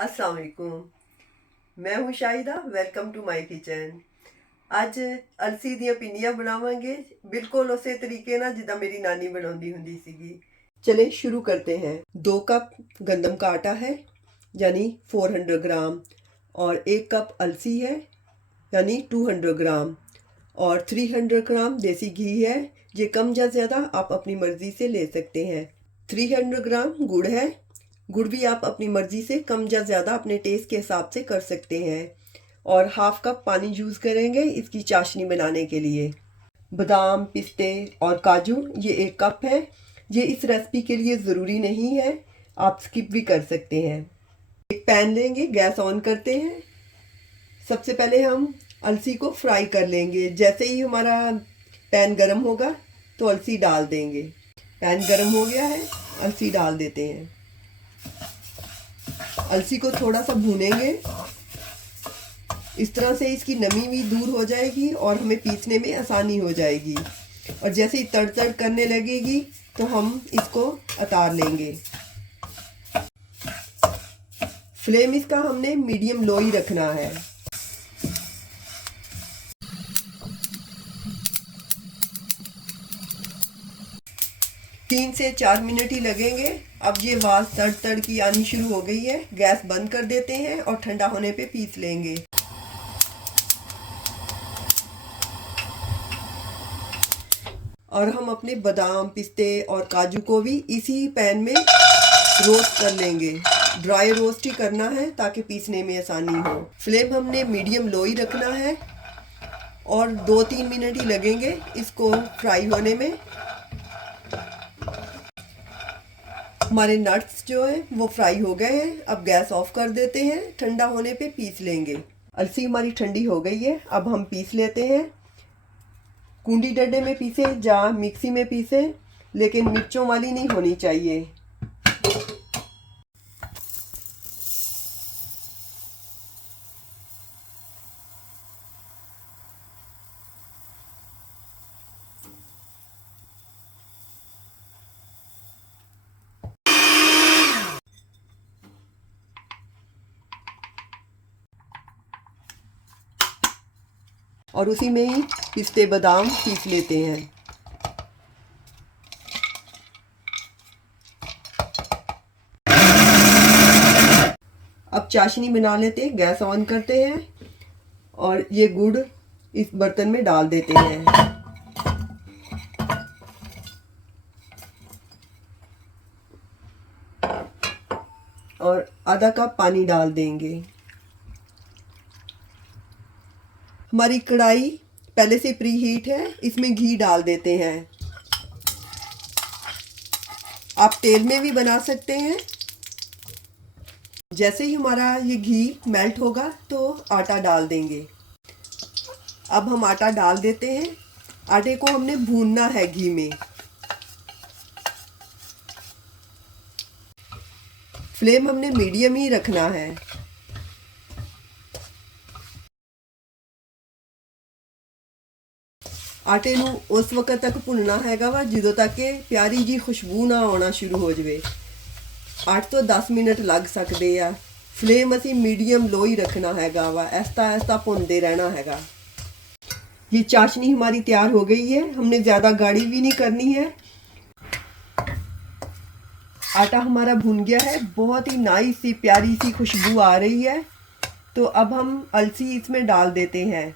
अस्सलाम वालेकुम। मैं हूँ Shahida. Welcome to my kitchen. ਅੱਜ ਅਲਸੀ ਦੀਆਂ ਪਿੰਨੀਆਂ ਬਣਾਵਾਂਗੇ ਬਿਲਕੁਲ ਉਸੇ ਤਰੀਕੇ ਨਾਲ ਜਿੱਦਾਂ ਮੇਰੀ ਨਾਨੀ ਬਣਾਉਂਦੀ ਹੁੰਦੀ ਸੀਗੀ। चले शुरू करते हैं। 2 कप गंदम का आटा है यानी 400 ग्राम, और 1 कप अलसी है यानी 200 ग्राम, और 300 ग्राम देसी घी है। ये कम या ज़्यादा आप अपनी मर्ज़ी से ले सकते हैं। 300 ग्राम गुड़ है। गुड़ भी आप अपनी मर्ज़ी से कम या ज़्यादा अपने टेस्ट के हिसाब से कर सकते हैं। और हाफ कप पानी यूज़ करेंगे इसकी चाशनी बनाने के लिए। बादाम, पिस्ते और काजू ये 1 कप है। ये इस रेसिपी के लिए ज़रूरी नहीं है, आप स्किप भी कर सकते हैं। एक पैन लेंगे, गैस ऑन करते हैं। सबसे पहले हम अलसी को फ्राई कर लेंगे। जैसे ही हमारा पैन गर्म होगा तो अलसी डाल देंगे। पैन गर्म हो गया है, अलसी डाल देते हैं। अलसी को थोड़ा सा भूनेंगे। इस तरह से इसकी नमी भी दूर हो जाएगी और हमें पीसने में आसानी हो जाएगी। और जैसे ही तड़ तड़ करने लगेगी तो हम इसको उतार लेंगे। फ्लेम इसका हमने मीडियम लो ही रखना है। तीन से 4 मिनट ही लगेंगे। अब ये आवाज़ तड़ तड़ की आनी शुरू हो गई है। गैस बंद कर देते हैं और ठंडा होने पे पीस लेंगे। और हम अपने बादाम, पिस्ते और काजू को भी इसी पैन में रोस्ट कर लेंगे। ड्राई रोस्ट ही करना है ताकि पीसने में आसानी हो। फ्लेम हमने मीडियम लो ही रखना है और 2-3 मिनट ही लगेंगे इसको फ्राई होने में। हमारे नट्स जो हैं वो फ्राई हो गए हैं। अब गैस ऑफ कर देते हैं। ठंडा होने पे पीस लेंगे। अलसी हमारी ठंडी हो गई है। अब हम पीस लेते हैं। कूंडी डंडे में पीसे या मिक्सी में पीसे, लेकिन मिर्चों वाली नहीं होनी चाहिए। और उसी में ही पिस्ते बादाम पीस लेते हैं। अब चाशनी बना लेते हैं। गैस ऑन करते हैं और ये गुड़ इस बर्तन में डाल देते हैं। और आधा कप पानी डाल देंगे। हमारी कढ़ाई पहले से प्री हीट है। इसमें घी डाल देते हैं। आप तेल में भी बना सकते हैं। जैसे ही हमारा ये घी मेल्ट होगा तो आटा डाल देंगे। अब हम आटा डाल देते हैं। आटे को हमने भूनना है घी में। फ्लेम हमने मीडियम ही रखना है। आटे ਨੂੰ उस वक्त तक भुनना हैगा वा ਜਦੋਂ तक कि प्यारी जी खुशबू ना आना शुरू हो जाए। 8 ਤੋਂ 10 मिनट लग सकते हैं। फ्लेम असी मीडियम लो ही रखना हैगा वा। ऐसा ऐसा भुनते रहना हैगा। ये चाशनी हमारी तैयार हो गई है। हमने ज़्यादा गाढ़ी भी नहीं करनी है। आटा हमारा भुन गया है। बहुत ही नाइस सी प्यारी सी खुशबू आ रही है। तो अब हम अलसी इसमें डाल देते हैं।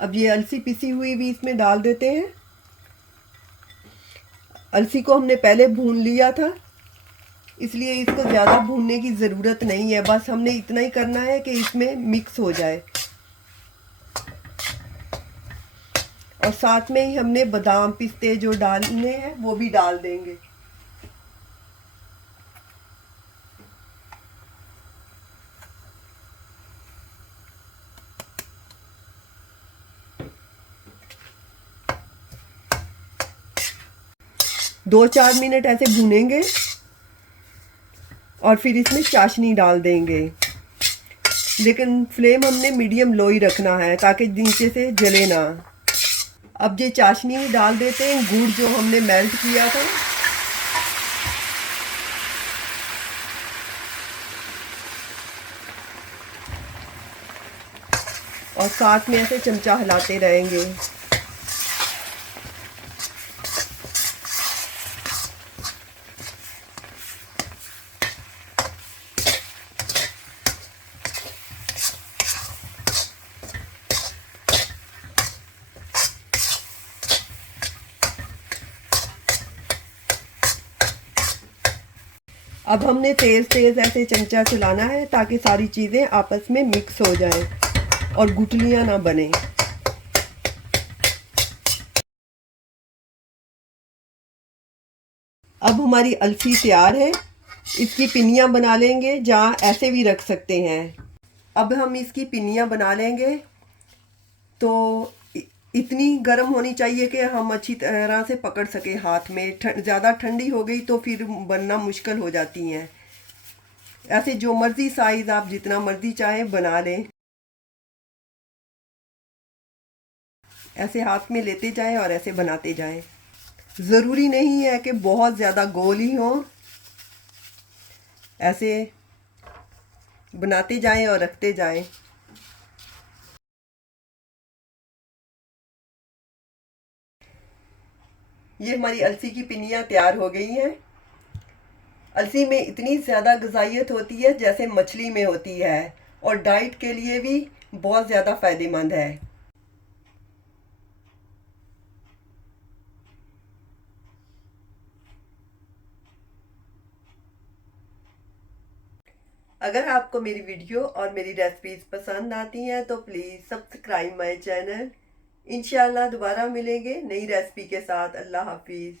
अब ये अलसी पिसी हुई भी इसमें डाल देते हैं। अलसी को हमने पहले भून लिया था, इसलिए इसको ज़्यादा भूनने की ज़रूरत नहीं है। बस हमने इतना ही करना है कि इसमें मिक्स हो जाए। और साथ में ही हमने बादाम, पिस्ते जो डालने हैं वो भी डाल देंगे। दो 4 मिनट ऐसे भूनेंगे और फिर इसमें चाशनी डाल देंगे। लेकिन फ्लेम हमने मीडियम लो ही रखना है ताकि नीचे से जले ना। अब ये चाशनी डाल देते हैं। गुड़ जो हमने मेल्ट किया था और साथ में ऐसे चमचा हिलाते रहेंगे। अब हमने तेज़ तेज़ ऐसे चमचा चलाना है ताकि सारी चीज़ें आपस में मिक्स हो जाएं और गुठलियाँ ना बने। अब हमारी अल्सी तैयार है। इसकी पिन्नियाँ बना लेंगे, जहाँ ऐसे भी रख सकते हैं। अब हम इसकी पिन्नियाँ बना लेंगे। तो इतनी गर्म होनी चाहिए कि हम अच्छी तरह से पकड़ सके हाथ में। ज़्यादा ठंडी हो गई तो फिर बनना मुश्किल हो जाती हैं। ऐसे जो मर्ज़ी साइज़ आप जितना मर्ज़ी चाहें बना लें। ऐसे हाथ में लेते जाएं और ऐसे बनाते जाएं। ज़रूरी नहीं है कि बहुत ज़्यादा गोल ही हो। ऐसे बनाते जाएं और रखते जाएं। ये हमारी अलसी की पिन्नियाँ तैयार हो गई हैं। अलसी में इतनी ज़्यादा ग़िज़ाइयत होती है जैसे मछली में होती है, और डाइट के लिए भी बहुत ज़्यादा फ़ायदेमंद है। अगर आपको मेरी वीडियो और मेरी रेसिपीज़ पसंद आती हैं तो प्लीज़ सब्सक्राइब माय चैनल। इंशाल्लाह दोबारा मिलेंगे नई रेसिपी के साथ। अल्लाह हाफिज़।